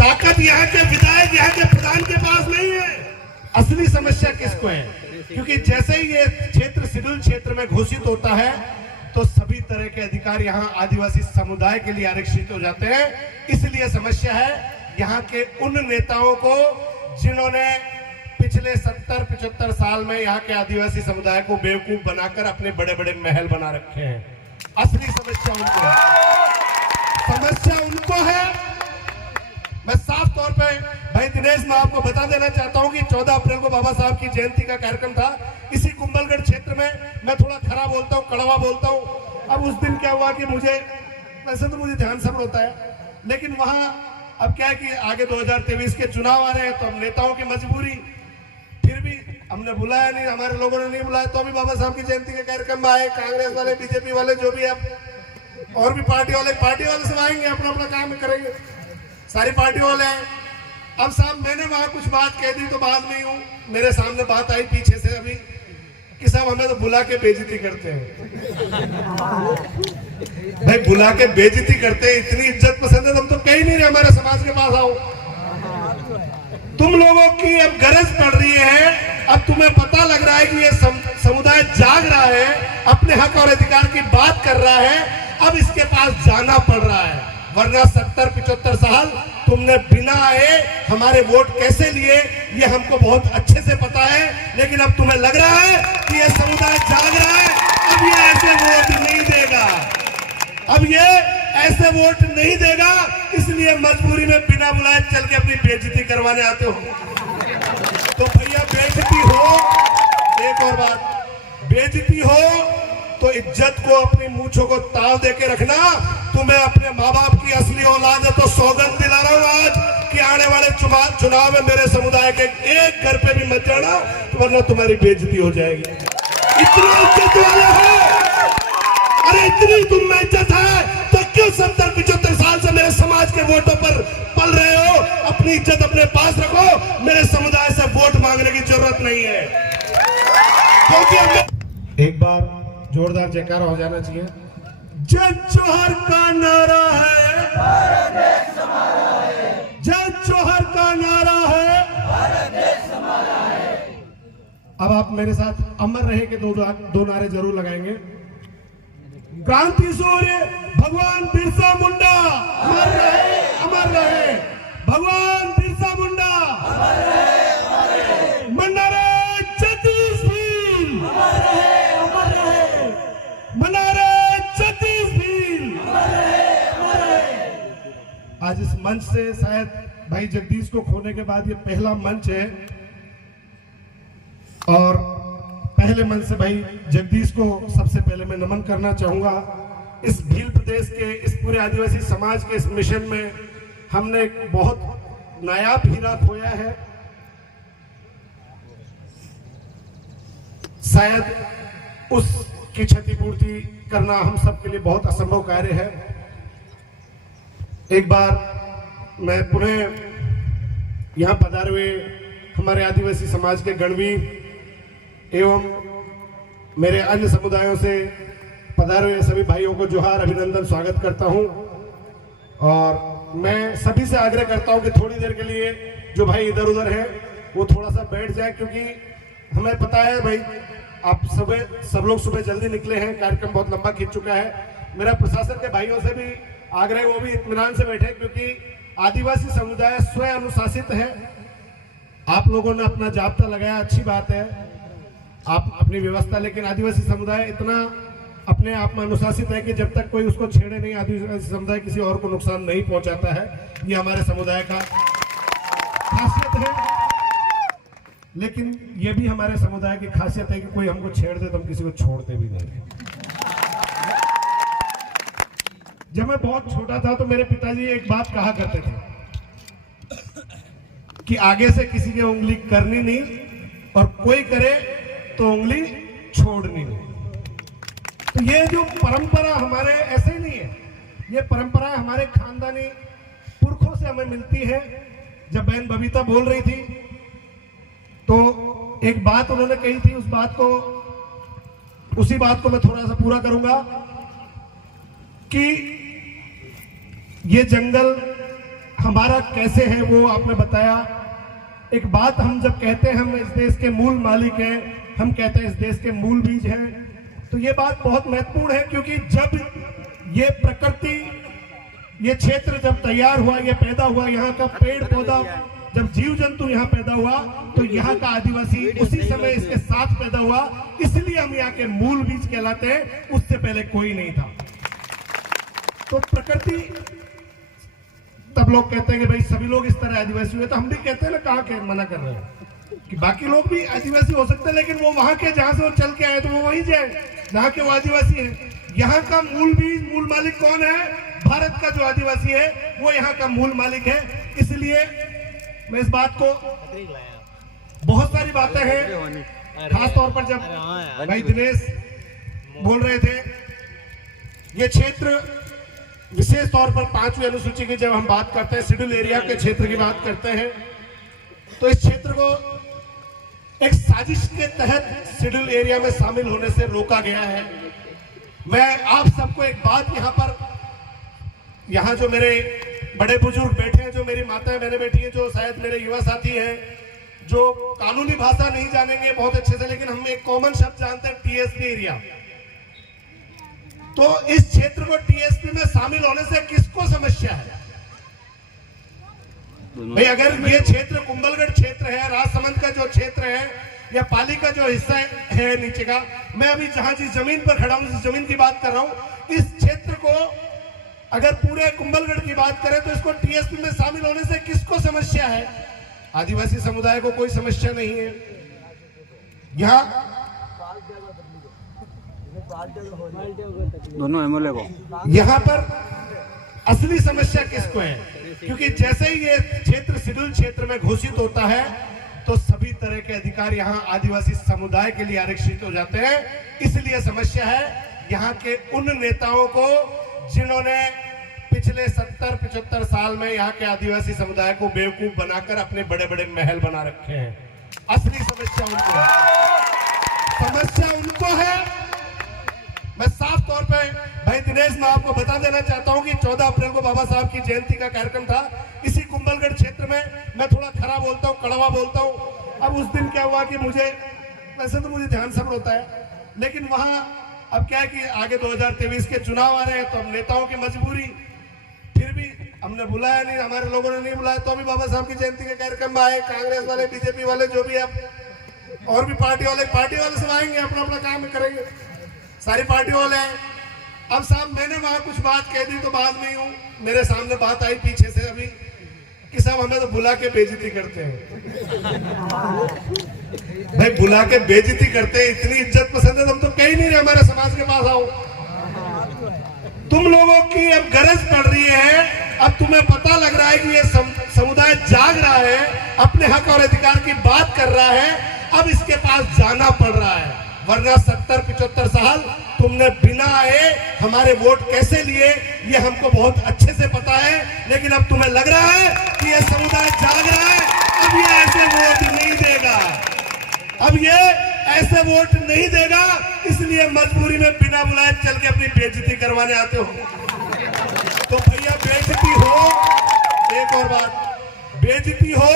ताकत यहाँ के विधायक, यहाँ के प्रधान के पास नहीं है। असली समस्या किसको है? क्योंकि जैसे ही ये क्षेत्र शेड्यूल क्षेत्र में घोषित होता है तो सभी तरह के अधिकार यहाँ आदिवासी समुदाय के लिए आरक्षित हो जाते हैं। इसलिए समस्या है यहाँ के उन नेताओं को जिन्होंने पिछले 70-75 साल में यहाँ के आदिवासी समुदाय को बेवकूफ बनाकर अपने बड़े बड़े महल बना रखे हैं। असली समस्या उनको है, समस्या उनको है। मैं साफ तौर पे भाई दिनेश, मैं आपको बता देना चाहता हूं कि 14 अप्रैल को बाबा साहब की जयंती का कार्यक्रम था इसी कुंभलगढ़ क्षेत्र में। मैं थोड़ा खरा बोलता हूं, कड़वा बोलता हूं। अब उस दिन क्या हुआ कि मुझे, वैसे तो मुझे ध्यान सब होता है, लेकिन वहां अब क्या है कि आगे 2023 के चुनाव आ रहे हैं, तो हम नेताओं की मजबूरी, फिर भी हमने बुलाया नहीं, हमारे लोगों ने नहीं बुलाया, तो अभी बाबा साहब की जयंती के कार्यक्रम में आए। कांग्रेस वाले, बीजेपी वाले, जो भी अब और भी पार्टी वाले सब आएंगे, अपना अपना काम करेंगे, सारी पार्टी वाले हैं। अब साहब मैंने वहां कुछ बात कह दी तो बात नहीं हूं, मेरे सामने बात आई पीछे से अभी कि साहब हमें तो बुला के बेइज्जती करते हैं। भाई बुला के बेइज्जती करते हैं, इतनी इज्जत पसंद है, तुम तो कहीं नहीं रहे हमारे समाज के पास आओ। तुम लोगों की अब गरज पड़ रही है, अब तुम्हें पता लग रहा है कि ये समुदाय जाग रहा है, अपने हक और अधिकार की बात कर रहा है, अब इसके पास जाना पड़ रहा है। वरना 70-75 साल तुमने बिना आए हमारे वोट कैसे लिए ये हमको बहुत अच्छे से पता है। लेकिन अब तुम्हें लग रहा है कि ये समुदाय जाग रहा है, अब ये ऐसे वोट नहीं देगा, अब ये ऐसे वोट नहीं देगा, इसलिए मजबूरी में बिना बुलाए चल के अपनी बेइज्जती करवाने आते हो। तो भैया बेइज्जती हो, एक और बात, बेइज्जती हो तो इज्जत को, अपनी मूंछों को ताव देके रखना। तुम्हें अपने माँ बाप की असली औलाद है तो सौगंध दिला रहा हूं आज कि आने वाले चुनाव में मेरे समुदाय के एक घर पे भी मत जाना, वरना तुम्हारी बेइज्जती हो जाएगी। इतनी इज्जत वाले हो, अरे इतनी तुम में इज्जत है तो क्यों 70-75 साल से मेरे समाज के वोटों पर पल रहे हो? अपनी इज्जत अपने पास रखो, मेरे समुदाय से वोट मांगने की जरूरत नहीं है। क्योंकि एक बार जोरदार जयकारा हो जाना चाहिए। जय जोहर का नारा है, भारत देश हमारा है। जय जोहर का नारा है, भारत देश हमारा है। अब आप मेरे साथ अमर रहे के दो नारे जरूर लगाएंगे। क्रांति सूर्य भगवान बिरसा मुंडा अमर रहे, अमर रहे। भगवान बिरसा मुंडा अमर रहे, अमर रहे। मन्नारे जगदीश भील अमर रहे, अमर रहे। मन्नारे जगदीश भील अमर रहे, अमर रहे। आज इस मंच से शायद भाई जगदीश को खोने के बाद ये पहला मंच है, और पहले मन से भाई जगदीश को सबसे पहले मैं नमन करना चाहूंगा। इस भील प्रदेश के, इस पूरे आदिवासी समाज के इस मिशन में हमने एक बहुत नायाब हीरा खोया है। शायद उसकी क्षतिपूर्ति करना हम सब के लिए बहुत असंभव कार्य है। एक बार मैं पुनः यहाँ पधारे हुए हमारे आदिवासी समाज के गणवीर एवं मेरे अन्य समुदायों से पधारे हुए सभी भाइयों को जोहार, अभिनंदन, स्वागत करता हूं। और मैं सभी से आग्रह करता हूं कि थोड़ी देर के लिए जो भाई इधर उधर हैं वो थोड़ा सा बैठ जाए, क्योंकि हमें पता है भाई आप सब लोग सुबह जल्दी निकले हैं, कार्यक्रम बहुत लंबा खींच चुका है। मेरा प्रशासन के भाइयों से भी आग्रह, वो भी इत्मीनान से बैठे, क्योंकि आदिवासी समुदाय स्वयं अनुशासित है। आप लोगों ने अपना जाब्ता लगाया, अच्छी बात है, आप अपनी व्यवस्था, लेकिन आदिवासी समुदाय इतना अपने आप में अनुशासित है कि जब तक कोई उसको छेड़े नहीं, आदिवासी समुदाय किसी और को नुकसान नहीं पहुंचाता है। ये हमारे समुदाय का खासियत है। लेकिन ये भी हमारे समुदाय की खासियत है कि कोई हमको छेड़ दे तो हम किसी को छोड़ते भी नहीं। जब मैं बहुत छोटा था तो मेरे पिताजी एक बात कहा करते थे कि आगे से किसी की उंगली करनी नहीं, और कोई करे तो उंगली छोड़नी नहीं। तो ये जो परंपरा हमारे ऐसे नहीं है, ये परंपरा हमारे खानदानी पुरखों से हमें मिलती है। जब बहन बबीता बोल रही थी तो एक बात उन्होंने कही थी, उसी बात को मैं थोड़ा सा पूरा करूंगा कि ये जंगल हमारा कैसे है वो आपने बताया। एक बात हम जब कहते हैं हम इस देश के मूल मालिक हैं, हम कहते हैं इस देश के मूल बीज हैं, तो ये बात बहुत महत्वपूर्ण है, क्योंकि जब ये प्रकृति, ये क्षेत्र जब तैयार हुआ, ये पैदा हुआ, यहाँ का पेड़ पौधा, जब जीव जंतु यहाँ पैदा हुआ, तो यहाँ का आदिवासी उसी समय इसके साथ पैदा हुआ, इसलिए हम यहाँ के मूल बीज कहलाते हैं, उससे पहले कोई नहीं था। तो प्रकृति, तब लोग कहते हैं कि भाई सभी लोग इस तरह आदिवासी हुए, तो हम भी कहते हैं ना, कहाँ के मना कर रहे हैं कि बाकी लोग भी आदिवासी हो सकते हैं, लेकिन वो वहां के जहां से वो चल के आए तो वो वहीं जाए जहां के वो आदिवासी है। यहाँ का मूल बीज, मूल मालिक कौन है? भारत का जो आदिवासी है वो यहाँ का मूल मालिक है। इसलिए मैं इस बात को, बहुत सारी बातें हैं, खास तौर पर जब भाई दिनेश बोल रहे थे, ये क्षेत्र विशेष तौर पर 5वीं अनुसूची की जब हम बात करते हैं, शेड्यूल एरिया के क्षेत्र की बात करते हैं, तो इस क्षेत्र को एक साजिश के तहत शेड्यूल एरिया में शामिल होने से रोका गया है। मैं आप सबको एक बात यहाँ पर, यहाँ जो मेरे बड़े बुजुर्ग बैठे हैं, जो मेरी माताएं बहनें बैठी हैं, जो शायद मेरे युवा साथी हैं, जो कानूनी भाषा नहीं जानेंगे बहुत अच्छे से, लेकिन हम एक कॉमन शब्द जानते हैं, टीएसपी एरिया। तो इस क्षेत्र को टीएसपी में शामिल होने से किसको समस्या है? भाई अगर ये क्षेत्र कुंभलगढ़ क्षेत्र है, राजसमंद का जो क्षेत्र है, या पाली का जो हिस्सा है नीचे का, मैं अभी जहां जिस जमीन पर खड़ा हूं, जिस जमीन की बात कर रहा हूं, इस क्षेत्र को अगर पूरे कुंभलगढ़ की बात करें तो इसको टीएसपी में शामिल होने से किसको समस्या है? आदिवासी समुदाय को कोई समस्या नहीं है। यहाँ दोनों एमएलए को, यहाँ पर असली समस्या किसको है? क्योंकि जैसे ही ये क्षेत्र शेड्यूल क्षेत्र में घोषित होता है तो सभी तरह के अधिकार यहाँ आदिवासी समुदाय के लिए आरक्षित हो जाते हैं। इसलिए समस्या है यहाँ के उन नेताओं को जिन्होंने पिछले 70-75 साल में यहाँ के आदिवासी समुदाय को बेवकूफ बनाकर अपने बड़े बड़े महल बना रखे हैं। असली समस्या उनको है, समस्या उनको है। मैं साफ तौर पे भाई दिनेश, मैं आपको बता देना चाहता हूं कि 14 अप्रैल को बाबा साहब की जयंती का कार्यक्रम था इसी कुंभलगढ़ क्षेत्र में। मैं थोड़ा खरा बोलता हूं, कड़वा बोलता हूं। अब उस दिन क्या हुआ कि मुझे, वैसे तो मुझे ध्यान सब होता है, लेकिन वहां अब क्या है कि आगे 2023 के चुनाव आ रहे हैं, तो हम नेताओं की मजबूरी, फिर भी हमने बुलाया नहीं, हमारे लोगों ने नहीं बुलाया, तो अभी बाबा साहब की जयंती के कार्यक्रम में आए। कांग्रेस वाले, बीजेपी वाले, जो भी अब और भी पार्टी वाले सब आएंगे, अपना अपना काम करेंगे, सारी पार्टी वाले हैं। अब साहब मैंने वहां कुछ बात कह दी तो बाद में हूँ मेरे सामने बात आई पीछे से अभी कि साहब हमें तो बुला के बेइज्जती करते हैं। भाई बुला के बेइज्जती करते हैं, इतनी इज्जत पसंद है, तुम तो कहीं नहीं रहे हमारे समाज के पास आओ। तुम लोगों की अब गरज पड़ रही है, अब तुम्हें पता लग रहा है कि ये समुदाय जाग रहा है, अपने हक और अधिकार की बात कर रहा है, अब इसके पास जाना पड़ रहा है। वरना 70-75 साल तुमने बिना आए हमारे वोट कैसे लिए ये हमको बहुत अच्छे से पता है, लेकिन अब तुम्हें लग रहा है कि ये समुदाय जाग रहा है, अब ये ऐसे वोट नहीं देगा, अब ये ऐसे वोट नहीं देगा, इसलिए मजबूरी में बिना बुलाए चल के अपनी बेइज्जती करवाने आते हो। तो भैया बेइज्जती हो, एक और बात, बेइज्जती हो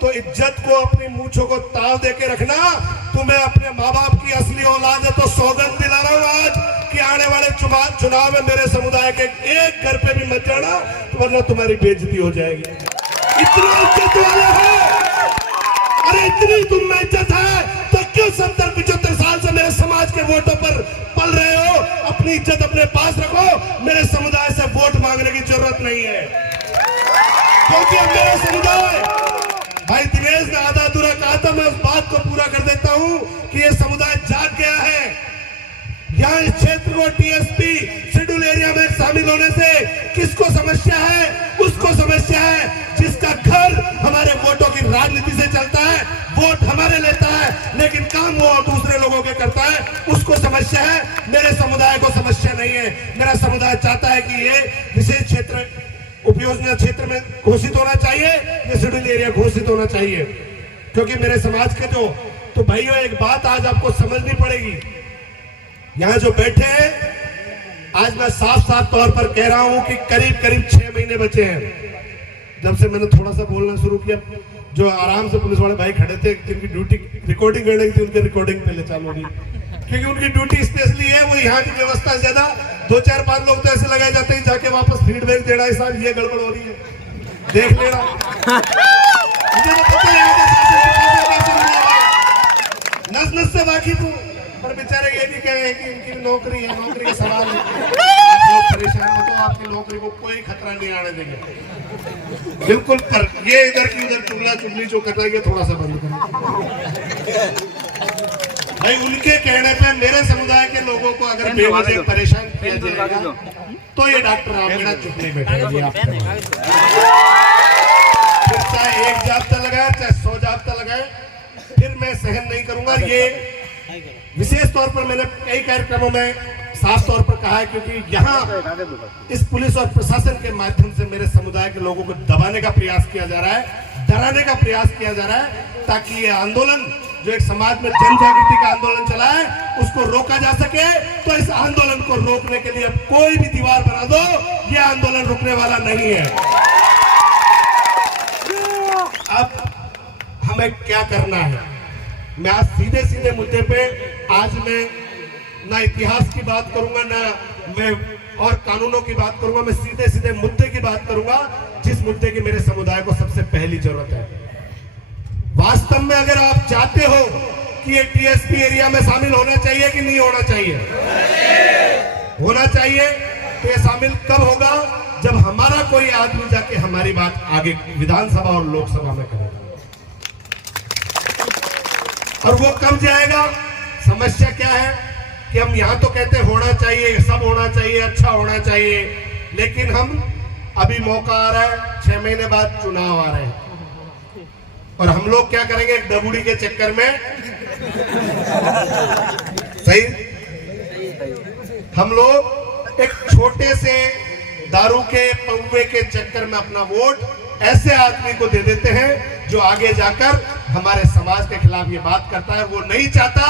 तो इज्जत को, अपनी मूंछों को ताव देके रखना। तुम्हें अपने माँ बाप की असली औलाद है, तो सौगंध दिला रहा हूं आज कि आने वाले चुनाव में मेरे समुदाय के एक घर पे भी मत जाना, वरना तुम्हारी बेइज्जती हो जाएगी। इतनी इज्जत वाले हो, अरे इतनी तुम में इज्जत है तो क्यों 70-75 साल से मेरे समाज के वोटों पर पल रहे हो? अपनी इज्जत अपने पास रखो, मेरे समुदाय से वोट मांगने की जरूरत नहीं है, क्योंकि अब मेरा समुदाय, भाई दिनेश ने आधा अधूरा कहा था, मैं उस बात को पूरा कर देता हूं कि ये समुदाय जाग गया है। यहाँ इस क्षेत्र को टीएसपी शेड्यूल एरिया में शामिल होने से किसको समस्या है? उसको समस्या है जिसका घर हमारे वोटों की राजनीति से चलता है, वोट हमारे लेता है, लेकिन काम वो दूसरे लोगों के करता है, उसको समस्या है। मेरे समुदाय को समस्या नहीं है। मेरा समुदाय चाहता है कि ये विशेष क्षेत्र, उपयोजना क्षेत्र में घोषित होना चाहिए, ये शेड्यूल एरिया घोषित होना चाहिए, क्योंकि मेरे समाज के जो, तो भाइयों एक बात आज आपको समझनी पड़ेगी, यहाँ जो बैठे हैं, आज मैं साफ साफ तौर पर कह रहा हूं कि करीब 6 महीने बचे हैं। जब से मैंने थोड़ा सा बोलना शुरू किया, जो आराम से पुलिस वाले भाई खड़े थे जिनकी ड्यूटी रिकॉर्डिंग करने की थी, उनकी रिकॉर्डिंग पहले चालू हो रही, क्योंकि उनकी ड्यूटी स्पेशली है, वो यहाँ की व्यवस्था से ज्यादा 2-4-5 लोग तो ऐसे लगाए जाते हैं जाके वापस फीडबैक देना है, साहब ये गड़बड़ हो रही है, देख लेना। मुझे तो पता है नस नस से वाकिफ हूँ, पर बेचारे ये भी कहे कि इनकी नौकरी है, नौकरी का सवाल है, आप लोग परेशान हो तो आपकी नौकरी को कोई खतरा नहीं आने देंगे, बिल्कुल। पर ये इधर की उधर चुगला चुगली जो कर रहा है थोड़ा सा बंद करें भाई। उनके कहने पे मेरे समुदाय के लोगों को अगर बेवजह परेशान किया जाएगा तो ये डॉक्टर रामगढ़ चुप नहीं बैठेगा। फिर चाहे 1 जाब्ता लगाए चाहे 100 जाब्ता लगाए, फिर मैं सहन नहीं करूंगा। ये विशेष तौर पर मैंने कई कार्यक्रमों में साफ तौर पर कहा है, क्योंकि यहाँ इस पुलिस और प्रशासन के माध्यम से मेरे समुदाय के लोगों को दबाने का प्रयास किया जा रहा है, डराने का प्रयास किया जा रहा है, ताकि ये आंदोलन जो एक समाज में जन जागृति का आंदोलन चला है उसको रोका जा सके। तो इस आंदोलन को रोकने के लिए अब कोई भी दीवार बना दो, ये आंदोलन रुकने वाला नहीं है। अब हमें क्या करना है, मैं आज सीधे सीधे मुद्दे पे, आज मैं ना इतिहास की बात करूंगा ना मैं और कानूनों की बात करूंगा, मैं सीधे सीधे मुद्दे की बात करूंगा, जिस मुद्दे की मेरे समुदाय को सबसे पहली जरूरत है। वास्तव में अगर आप चाहते हो कि ये टीएसपी एरिया में शामिल होना चाहिए कि नहीं होना चाहिए, होना चाहिए, तो ये शामिल कब होगा, जब हमारा कोई आदमी जाके हमारी बात आगे विधानसभा और लोकसभा में करेगा। और वो कब जाएगा? समस्या क्या है कि हम यहां तो कहते होना चाहिए, सब होना चाहिए, अच्छा होना चाहिए, लेकिन हम अभी मौका आ रहा है, 6 महीने बाद चुनाव आ रहे हैं, और हम लोग क्या करेंगे एक डबुड़ी के चक्कर में, सही, हम लोग एक छोटे से दारू के पौवे के चक्कर में अपना वोट ऐसे आदमी को दे देते हैं जो आगे जाकर हमारे समाज के खिलाफ ये बात करता है। वो नहीं चाहता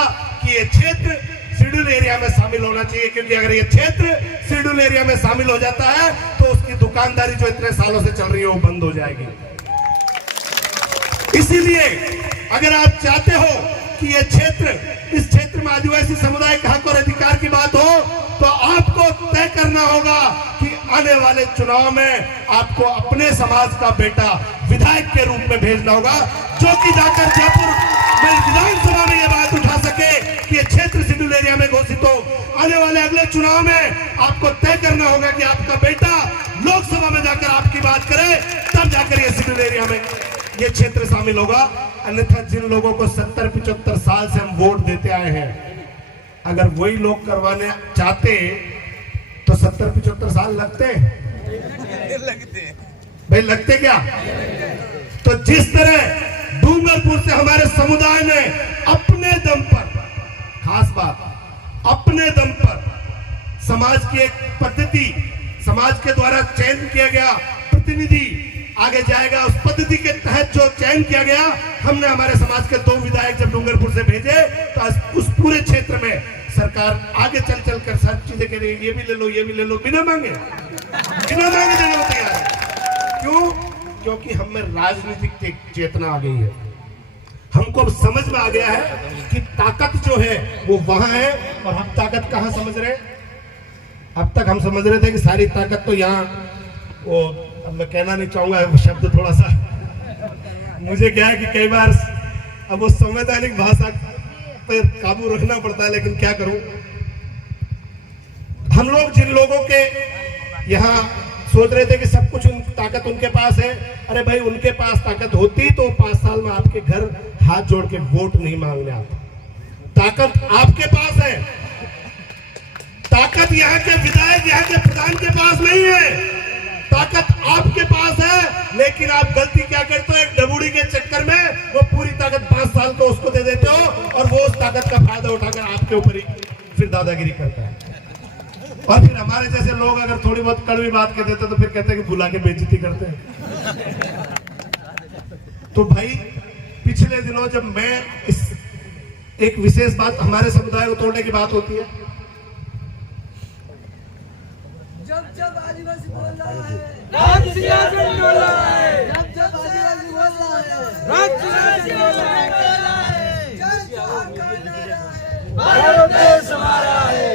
कि ये क्षेत्र शेड्यूल एरिया में शामिल होना चाहिए, क्योंकि अगर ये क्षेत्र शेड्यूल एरिया में शामिल हो जाता है तो उसकी दुकानदारी जो इतने सालों से चल रही है वो बंद हो जाएगी। इसीलिए अगर आप चाहते हो कि ये क्षेत्र, इस क्षेत्र में आदिवासी समुदाय के हक और अधिकार की बात हो, तो आपको तय करना होगा कि आने वाले चुनाव में आपको अपने समाज का बेटा विधायक के रूप में भेजना होगा, जो कि जाकर जयपुर में विधानसभा में ये बात उठा सके कि ये क्षेत्र शेड्यूल एरिया में घोषित हो। आने वाले अगले चुनाव में आपको तय करना होगा कि आपका बेटा लोकसभा में जाकर आपकी बात करे, तब जाकर ये शेड्यूल एरिया में ये क्षेत्र शामिल होगा। अन्यथा जिन लोगों को 70-75 साल से हम वोट देते आए हैं, अगर वही लोग करवाने चाहते तो 70-75 साल लगते भाई, लगते क्या? तो जिस तरह डूंगरपुर से हमारे समुदाय ने अपने दम पर, खास बात, अपने दम पर समाज की एक पद्धति, समाज के द्वारा चयन किया गया प्रतिनिधि आगे जाएगा, उस पद्धति के तहत जो चयन किया गया, हमने हमारे समाज के 2 विधायक जब डूंगरपुर से भेजे तो उस पूरे क्षेत्र में सरकार आगे चल चल कर सब चीजें कह रही है, ये भी ले लो, ये भी ले लो, बिना मांगे देने को तैयार है। क्यों? क्योंकि हमें राजनीतिक चेतना आ गई है, हमको अब समझ में आ गया है कि ताकत जो है वो वहां है, और हम ताकत कहां समझ रहे हैं? अब तक हम समझ रहे थे कि सारी ताकत तो यहाँ, वो अब मैं कहना नहीं चाहूंगा शब्द, थोड़ा सा मुझे क्या है कि कई बार अब वो संवैधानिक भाषा पर काबू रखना पड़ता है, लेकिन क्या करूं। हम लोग जिन लोगों के यहाँ सोच रहे थे कि सब कुछ ताकत उनके पास है, अरे भाई उनके पास ताकत होती तो 5 साल में आपके घर हाथ जोड़ के वोट नहीं मांगने आता। ताकत आपके पास है, ताकत यहाँ के विधायक, यहाँ के प्रधान के पास नहीं है, ताकत आपके पास है। लेकिन आप गलती क्या करते हो, एक डबूड़ी के चक्कर में वो पूरी ताकत 5 साल को उसको दे देते हो, और वो उस ताकत का फायदा उठाकर आपके ऊपर ही फिर दादागिरी करता है। और फिर हमारे जैसे लोग अगर थोड़ी बहुत कड़वी बात कहते थे तो फिर कहते हैं कि बुला के बेइज्जती करते हैं। तो भाई पिछले दिनों जब मैं इस एक विशेष बात, हमारे समुदाय को तोड़ने की बात होती है, जब आदिवासी बोल रहा है राज सिंहासन डोला है, जब जब आदिवासी बोल रहा है, राज सिंहासन डोला है, जय जोहार का नारा है, भारत देश हमारा है।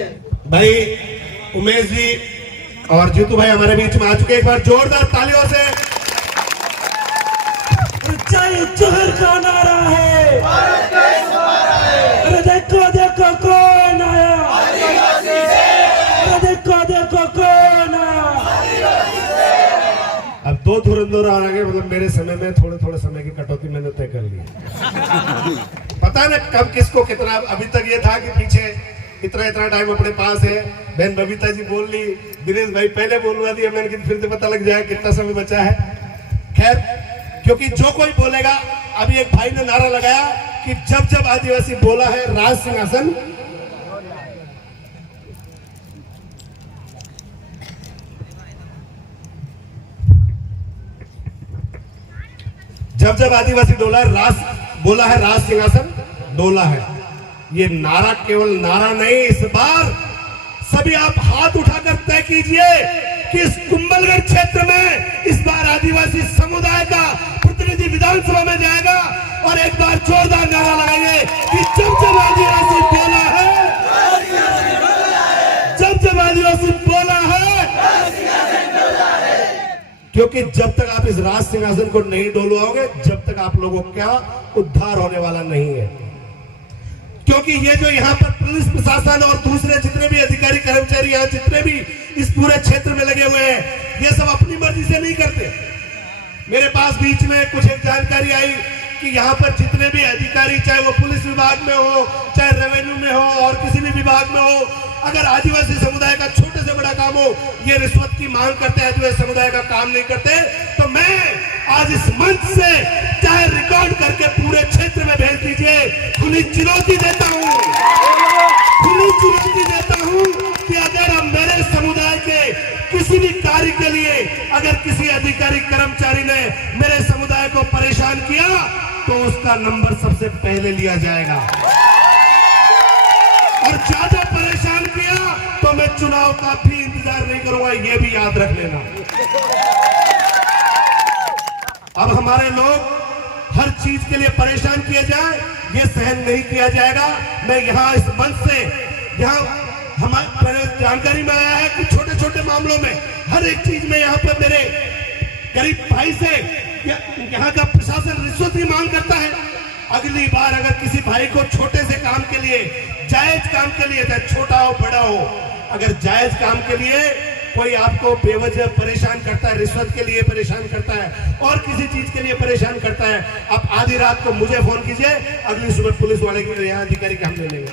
भाई उमेश जी और जीतू भाई हमारे बीच में आ चुके, एक बार जोरदार तालियों से। जय जोहर का नारा है, भारत देश हमारा है, अरे देखो देखो कौन आया, आदिवासी से, अरे देखो देखो कौन आया। अब दो धुरंधर आ गए, मतलब मेरे समय में थोड़े थोड़े समय की कटौती मैंने तय कर ली। पता ना कब किसको कितना, अभी तक ये था कि पीछे इतना इतना टाइम अपने पास है। बहन बबीता जी बोल ली, दिनेश भाई पहले बोलवा दिया मैंने कि फिर से पता लग जाए कितना समय बचा है। खैर, क्योंकि जो कोई बोलेगा, अभी एक भाई ने नारा लगाया कि जब जब आदिवासी बोला है राज सिंहासन, जब जब आदिवासी बोला है राज सिंहासन डोला है। ये नारा केवल नारा नहीं, इस बार सभी आप हाथ उठाकर तय कीजिए कि इस कुंभलगढ़ क्षेत्र में इस बार आदिवासी समुदाय का प्रतिनिधि विधानसभा में जाएगा। और एक बार जोरदार नारा लगाइए कि जब जब आदिवासी बोला है, जब जब आदिवासी बोला है, क्योंकि जब तक आप इस राज सिंहासन को नहीं डोलवाओगे, जब तक आप लोगों का उद्धार होने वाला नहीं है। क्योंकि ये जो यहाँ पर पुलिस प्रशासन और दूसरे जितने भी अधिकारी कर्मचारी यहाँ जितने भी इस पूरे क्षेत्र में लगे हुए हैं, ये सब अपनी मर्जी से नहीं करते। मेरे पास बीच में कुछ एक जानकारी आई कि यहाँ पर जितने भी अधिकारी, चाहे वो पुलिस विभाग में हो, चाहे रेवेन्यू में हो और किसी भी विभाग में हो, अगर आदिवासी समुदाय का छोटे से बड़ा काम हो, ये रिश्वत की मांग करते हैं, आदिवासी समुदाय का काम नहीं करते। तो मैं आज इस मंच से चाहे रिकॉर्ड करके पूरे क्षेत्र में भेज दीजिए, खुली चुनौती देता हूं कि अगर हम मेरे समुदाय के किसी भी कार्य के लिए अगर किसी अधिकारी कर्मचारी ने मेरे समुदाय को परेशान किया, तो उसका नंबर सबसे पहले लिया जाएगा। और ज्यादा परेशान किया तो मैं चुनाव का भी इंतजार नहीं करूंगा, ये भी याद रख लेना। अब हमारे लोग हर चीज के लिए परेशान किए जाए, ये सहन नहीं किया जाएगा। मैं यहाँ इस मंच से यहाँ हमारे जानकारी में आया है कि छोटे छोटे मामलों में हर एक चीज में यहाँ पर मेरे गरीब भाई से यहाँ का प्रशासन रिश्वत की मांग करता है। अगली बार अगर किसी भाई को छोटे से काम के लिए, जायज काम के लिए, चाहे छोटा हो बड़ा हो, अगर जायज काम के लिए कोई आपको बेवजह परेशान करता है, रिश्वत के लिए परेशान करता है और किसी चीज के लिए परेशान करता है, आप आधी रात को मुझे फोन कीजिए, अगली सुबह पुलिस वाले के यहाँ अधिकारी के हम ले लेंगे।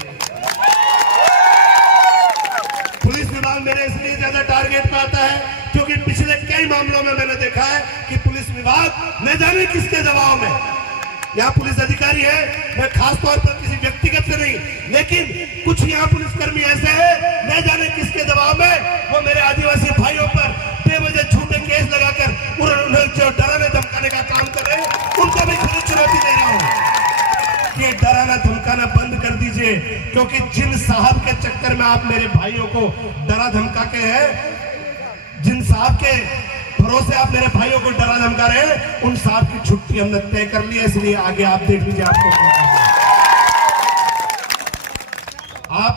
पुलिस विभाग मेरे इसलिए ज्यादा टारगेट पे आता है क्योंकि पिछले कई मामलों में मैंने देखा है कि पुलिस विभाग न जाने किसके दबाव में, यहाँ पुलिस अधिकारी है, मैं खास तौर पर किसी व्यक्तिगत से नहीं, लेकिन कुछ यहाँ पुलिसकर्मी ऐसे हैं न जाने किसके दबाव में वो मेरे आदिवासी भाइयों पर बेवजह झूठे केस लगाकर उन्हें जो डराने धमकाने का काम कर रहे हैं, उनको भी खुली चुनौती दे रहा हूँ कि डराना धमकाना बंद कर दीजिए। क्योंकि जिन साहब के चक्कर में आप मेरे भाइयों को डरा धमका के हैं, जिन साहब के भरोसे आप मेरे भाइयों को डरा धमका रहे हैं, उन साहब की छुट्टी हमने तय कर ली है। इसलिए आगे आप देख लीजिए आपको आप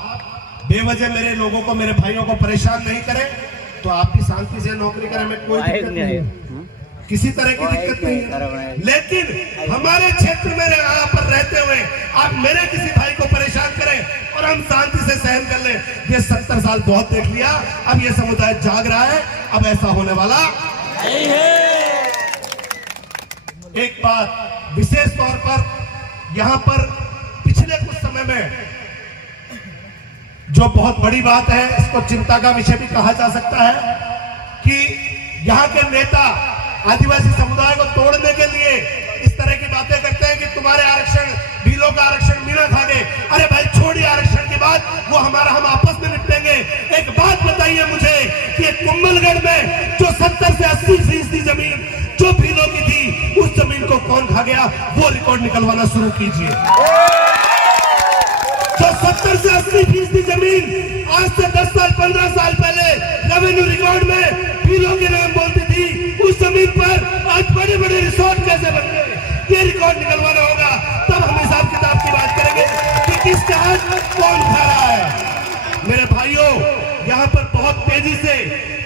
बेवजह मेरे लोगों को, मेरे भाइयों को परेशान नहीं करें, तो आप भी शांति से नौकरी करें, में कोई दिक्कत नहीं है, किसी तरह की दिक्कत नहीं है। लेकिन हमारे क्षेत्र में यहाँ पर रहते हुए आप मेरे किसी भाई को परेशान करें और हम शांति से सहन कर लें, ये 70 साल बहुत देख लिया। अब ये समुदाय जाग रहा है, अब ऐसा होने वाला नहीं है। एक बात विशेष तौर पर यहाँ पर पिछले कुछ समय में जो बहुत बड़ी बात है, इसको चिंता का विषय भी कहा जा सकता है कि यहाँ के नेता आदिवासी समुदाय को तोड़ने के लिए इस तरह की बातें करते हैं कि तुम्हारे आरक्षण, भीलों का आरक्षण मीना खा गए। अरे भाई छोड़िए आरक्षण की बात, वो हमारा हम आपस में निपटेंगे। एक बात बताइए मुझे कि कुंभलगढ़ में जो 70 से 80% जमीन जो भीलों की थी, उस जमीन को कौन खा गया, वो रिकॉर्ड निकलवाना शुरू कीजिए। जो 70 से 80% जमीन आज से 10 साल 15 साल पहले रेवेन्यू रिकॉर्ड में भीलों के नाम बोलती थी, आज बड़े बड़े रिसोर्ट कैसे बन रहे, ये रिकॉर्ड निकलवाना होगा, तब हम हिसाब किताब की बात करेंगे कि किसका हाथ कौन खा रहा है। मेरे भाइयों, यहाँ पर बहुत तेजी से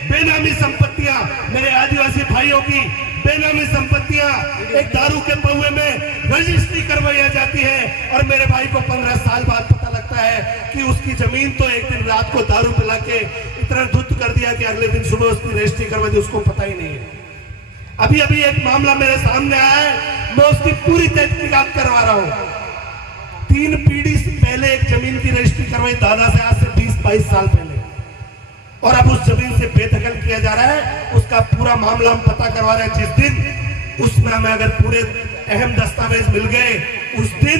बेनामी संपत्तियां, मेरे आदिवासी भाइयों की बेनामी संपत्तियां एक दारू के पौवे में रजिस्ट्री करवाई जाती है, और मेरे भाई को 15 साल बाद पता लगता है कि उसकी जमीन तो एक दिन रात को दारू पिला के इतना धुत कर दिया कि अगले दिन सुबह उसकी रजिस्ट्री करवा दी, उसको पता ही नहीं है। अभी अभी एक मामला मेरे सामने आया है, मैं उसकी पूरी तहकीकात करवा रहा हूं। 3 पीढ़ी से पहले एक जमीन की रजिस्ट्री करवाई दादा से, आज से 20-22 साल पहले, और अब उस जमीन से बेदखल किया जा रहा है। उसका पूरा मामला हम पता करवा रहे हैं। जिस दिन उसमें हमें अगर पूरे अहम दस्तावेज मिल गए, उस दिन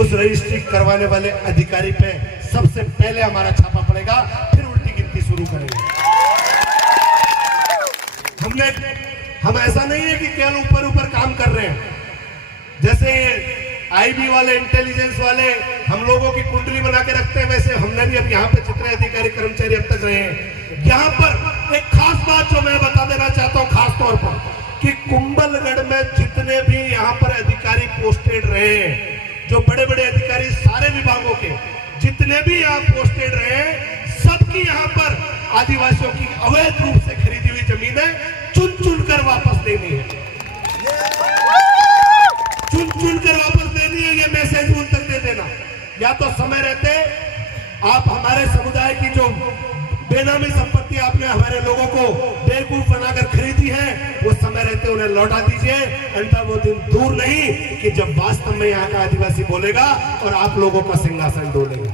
उस रजिस्ट्री करवाने वाले अधिकारी पे सबसे पहले हमारा छापा पड़ेगा, फिर उल्टी गिनती शुरू करेंगे। हम ऐसा नहीं है कि केवल ऊपर ऊपर काम कर रहे हैं, जैसे आईबी वाले, इंटेलिजेंस वाले हम लोगों की कुंडली बना के रखते हैं, वैसे हमने भी अब यहाँ पे जितने अधिकारी कर्मचारी अब तक रहे हैं, यहाँ पर एक खास बात जो मैं बता देना चाहता हूँ खास तौर पर, कि कुंभलगढ़ में जितने भी यहाँ पर अधिकारी पोस्टेड रहे हैं, जो बड़े बड़े अधिकारी सारे विभागों के जितने भी यहाँ पोस्टेड रहे हैं, सबकी यहाँ पर आदिवासियों की अवैध रूप से खरीदी हुई जमीनें चुन चुन कर वापस लेनी है, चुन चुन कर वापस लेनी है। ये मैसेज उन तक दे देना, या तो समय रहते आप हमारे समुदाय की जो बेनामी संपत्ति आपने हमारे लोगों को बेवकूफ बनाकर खरीदी है, वो समय रहते उन्हें लौटा दीजिए, अन्यथा वो दिन दूर नहीं कि जब वास्तव में यहाँ का आदिवासी बोलेगा और आप लोगों का सिंहासन डोलेगा।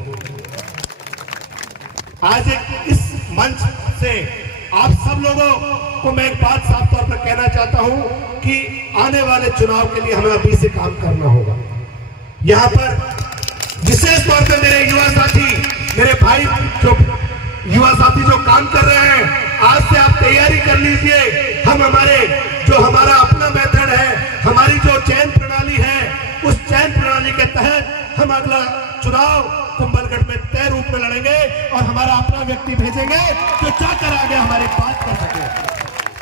आज इस मंच से आप सब लोगों को मैं एक बात साफ तौर पर कहना चाहता हूं कि आने वाले चुनाव के लिए हमें अभी से काम करना होगा। यहाँ पर विशेष तौर पे मेरे युवा साथी, मेरे भाई जो युवा साथी जो काम कर रहे हैं, आज से आप तैयारी कर लीजिए। हम हमारा अपना मेथड है, हमारी जो चयन प्रणाली है, उस चयन प्रणाली के तहत हम अगला चुनाव कुंभलगढ़ में तय रूप में लड़ेंगे और हमारा अपना व्यक्ति भेजेंगे जो जाकर आगे हमारी बात कर सके।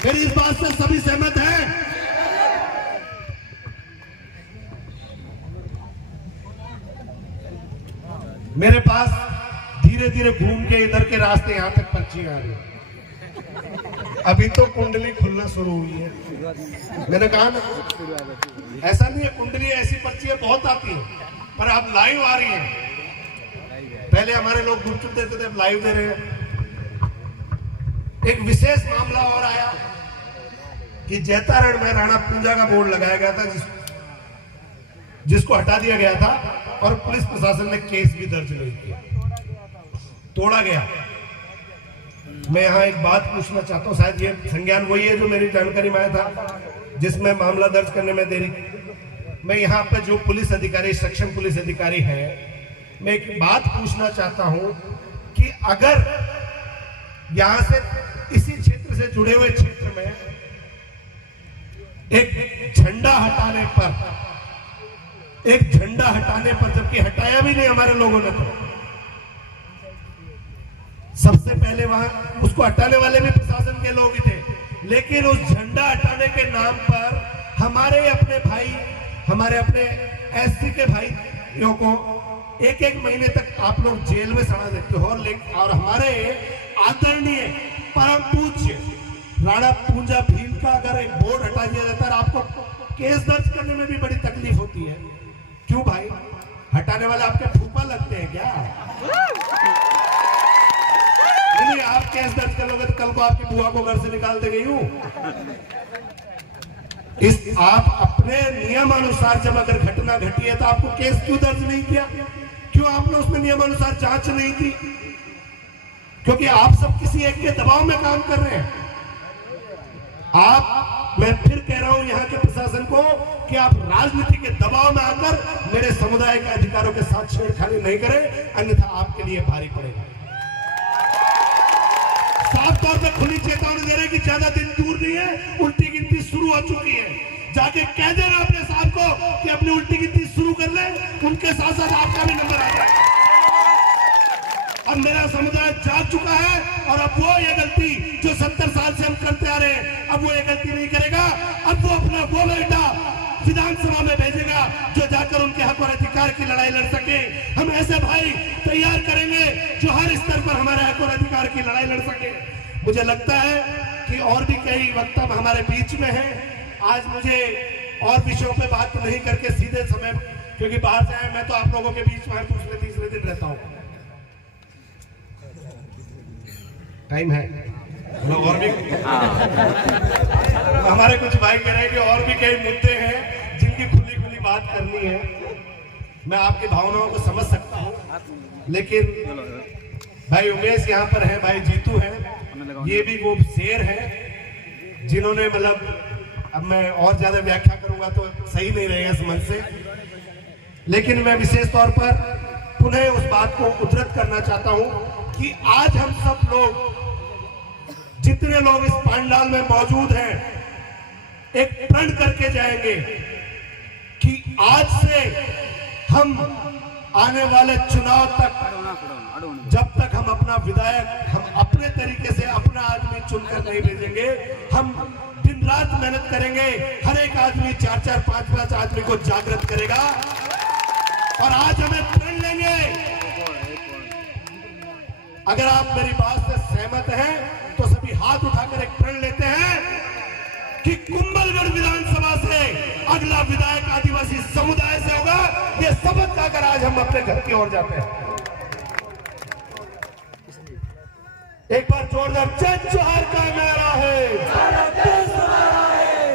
मेरी इस बात से सभी सहमत हैं? मेरे पास धीरे धीरे घूम के इधर के रास्ते यहां तक पर्ची आ गई, अभी तो कुंडली खुलना शुरू हुई है। मैंने कहा ना, ऐसा नहीं है, कुंडली ऐसी पर्चियां बहुत आती है, पर अब लाइव आ रही है। पहले हमारे लोग गुपचुप देते थे, अब लाइव दे रहे हैं। एक विशेष मामला और आया कि जैतारण में राणा पूंजा का बोर्ड लगाया गया था, जिसको हटा दिया गया था और पुलिस प्रशासन ने केस भी दर्ज नहीं किया, तोड़ा गया। मैं यहाँ एक बात पूछना चाहता हूँ, शायद ये संज्ञान वही है जो मेरी जानकारी में आया था, जिसमें मामला दर्ज करने में देरी। मैं यहाँ पे जो पुलिस अधिकारी, सक्षम पुलिस अधिकारी है, मैं एक बात पूछना चाहता हूँ कि अगर यहाँ से इसी क्षेत्र से जुड़े हुए क्षेत्र में एक झंडा हटाने पर जबकि हटाया भी नहीं हमारे लोगों ने, तो सबसे पहले वहां उसको हटाने वाले भी प्रशासन के लोग ही थे, लेकिन उस झंडा हटाने के नाम पर हमारे अपने भाई, हमारे अपने एससी के भाइयों को एक महीने तक आप लोग जेल में सड़ा देते हो, और हमारे आदरणीय परम पूज्य राणा पूंजा भील का अगर एक बोर्ड हटा दिया जाता है, आपको केस दर्ज करने में भी बड़ी तकलीफ होती है। क्यों भाई? हटाने वाले आपके फूफा लगते हैं क्या? नहीं, आप केस दर्ज कर लोगे तो कल को आपकी बुआ को घर से निकाल देंगे। यूं आप अपने नियमानुसार जब अगर घटना घटी है तो आपको केस क्यों दर्ज नहीं किया? क्यों आपने उसमें नियमानुसार जांच नहीं की? क्योंकि आप सब किसी एक के दबाव में काम कर रहे हैं। मैं फिर कह रहा हूं यहाँ के प्रशासन को कि आप राजनीति के दबाव में आकर मेरे समुदाय के अधिकारों के साथ छेड़खानी नहीं करें, अन्यथा आपके लिए भारी पड़ेगा। साफ तौर पर खुली चेतावनी दे रहे हैं कि ज्यादा दिन दूर नहीं है, उल्टी गिनती शुरू हो चुकी है। जाके कह देना अपने साहब को कि अपनी उल्टी गिनती शुरू कर ले, उनके साथ साथ आपका भी नंबर आ जाए। और मेरा समुदाय जाग चुका है, और अब वो ये गलती जो 70 75 साल से हम करते आ रहे हैं, अब वो ये गलती नहीं करेगा। अब वो अपना वो बेटा विधानसभा में भेजेगा जो जाकर उनके हक और अधिकार की लड़ाई लड़ सके। हम ऐसे भाई तैयार करेंगे जो हर स्तर पर हमारे हक और अधिकार की लड़ाई लड़ सके। मुझे लगता है कि और भी कई वक्ता हमारे बीच में हैं। आज मुझे और विषयों पे बात तो नहीं करके सीधे समय, क्योंकि बाहर से आए, मैं तो आप लोगों के बीच में दूसरे तीसरे दिन रहता हूँ। टाइम है लोग और भी हमारे कुछ भाई कह रहे हैं कि और भी कई मुद्दे हैं जिनकी खुली खुली बात करनी है। मैं आपकी भावनाओं को समझ सकता हूँ, लेकिन भाई उमेश यहाँ पर है, भाई जीतू है, ये भी वो शेर है जिन्होंने मतलब, अब मैं और ज्यादा व्याख्या करूंगा तो सही नहीं रहेगा समझ से, लेकिन मैं विशेष तौर पर पुनः उस बात को उद्धृत करना चाहता हूं कि आज हम सब लोग, जितने लोग इस पंडाल में मौजूद हैं, एक प्रण करके जाएंगे कि आज से हम आने वाले चुनाव तक, जब तक हम अपना विधायक हम अपने तरीके से अपना आदमी चुनकर नहीं भेजेंगे, हम दिन रात मेहनत करेंगे। हर एक आदमी 4-4, 5-5 आदमी को जागृत करेगा और आज हमें प्रण लेंगे। अगर आप मेरी बात से सहमत हैं तो सभी हाथ उठाकर एक प्रण लेते हैं कि कुंभलगढ़ विधानसभा से अगला विधायक आदिवासी समुदाय से होगा। ये शपथ खाकर आज हम अपने घर की ओर जाते हैं। एक बार जोरदार जय जोहार का नारा है,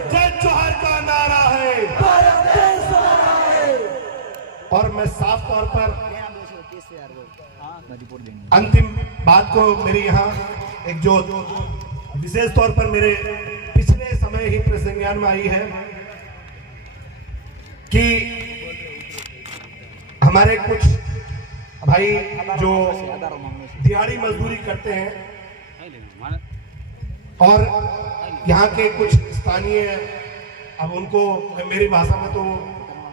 जय जोहार का नारा है। और मैं साफ तौर पर अंतिम बात को मेरी यहाँ एक जो विशेष तौर पर मेरे पिछले समय ही प्रसंज्ञान में आई है कि हमारे कुछ भाई जो दिहाड़ी मजदूरी करते हैं और यहाँ के कुछ स्थानीय, अब उनको मेरी भाषा में तो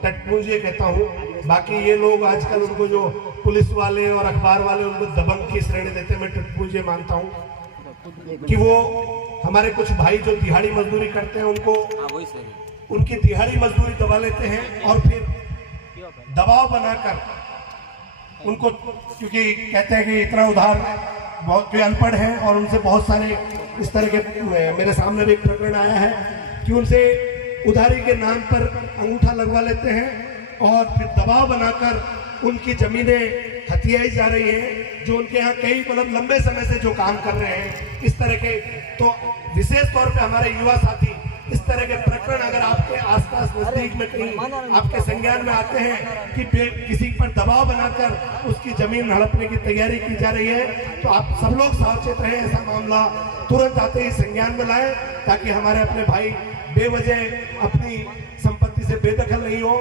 टटपुंजे कहता हूँ, बाकी ये लोग आजकल उनको जो पुलिस वाले और अखबार वाले उनको दबंग की श्रेणी देते हैं, मैं टटपुंजे मानता हूँ कि वो हमारे कुछ भाई जो दिहाड़ी मजदूरी करते हैं उनको उनकी दिहाड़ी मजदूरी दबा लेते हैं और फिर दबाव बनाकर उनको, क्योंकि कहते हैं कि इतना उधार, बहुत जो अनपढ़ हैं और उनसे बहुत सारे इस तरह के, मेरे सामने भी एक प्रकरण आया है कि उनसे उधारी के नाम पर अंगूठा लगवा लेते हैं और फिर दबाव बनाकर उनकी जमीनें हथियाई जा रही हैं, जो उनके यहाँ कई मतलब लंबे समय से जो काम कर रहे हैं इस तरह के। तो विशेष तौर पे हमारे युवा साथी, इस तरह के प्रकरण अगर आपके आसपास नजदीक में कहीं आपके संज्ञान में आते हैं कि किसी पर दबाव बनाकर उसकी जमीन हड़पने की तैयारी की जा रही है, तो आप सब लोग सावचेत रहें, ऐसा मामला तुरंत आते ही संज्ञान में लाएं ताकि हमारे अपने भाई बेवजह अपनी संपत्ति से बेदखल नहीं हो।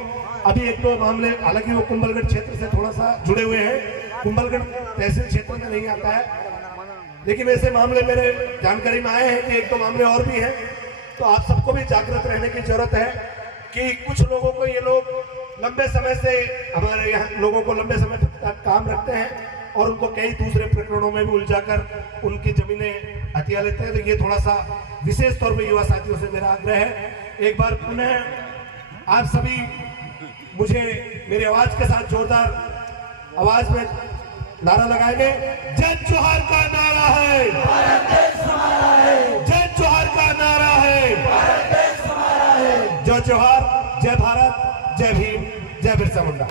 अभी एक दो मामले, हालांकि वो कुंभलगढ़ क्षेत्र से थोड़ा सा जुड़े हुए हैं, कुंभलगढ़ तहसील क्षेत्र में नहीं आता है, लेकिन ऐसे मामले मेरे जानकारी में आए हैं कि एक दो मामले और भी हैं। तो आप सबको भी जागृत रहने की जरूरत है कि कुछ लोगों को, ये लोग लंबे समय से हमारे यहाँ लोगों को लंबे समय तक काम रखते हैं और उनको कई दूसरे प्रकरणों में भी उलझाकर उनकी जमीनें हथिया लेते हैं। तो ये थोड़ा सा विशेष तौर पे युवा साथियों से मेरा आग्रह है, एक बार पुनः आप सभी मुझे मेरी आवाज के साथ जोरदार आवाज में नारा लगाएंगे। जय जोहार का नारा है, जय जोहार का नारा है, जय जोहार, जय भारत, जय भीम, जय बिरसा मुंडा।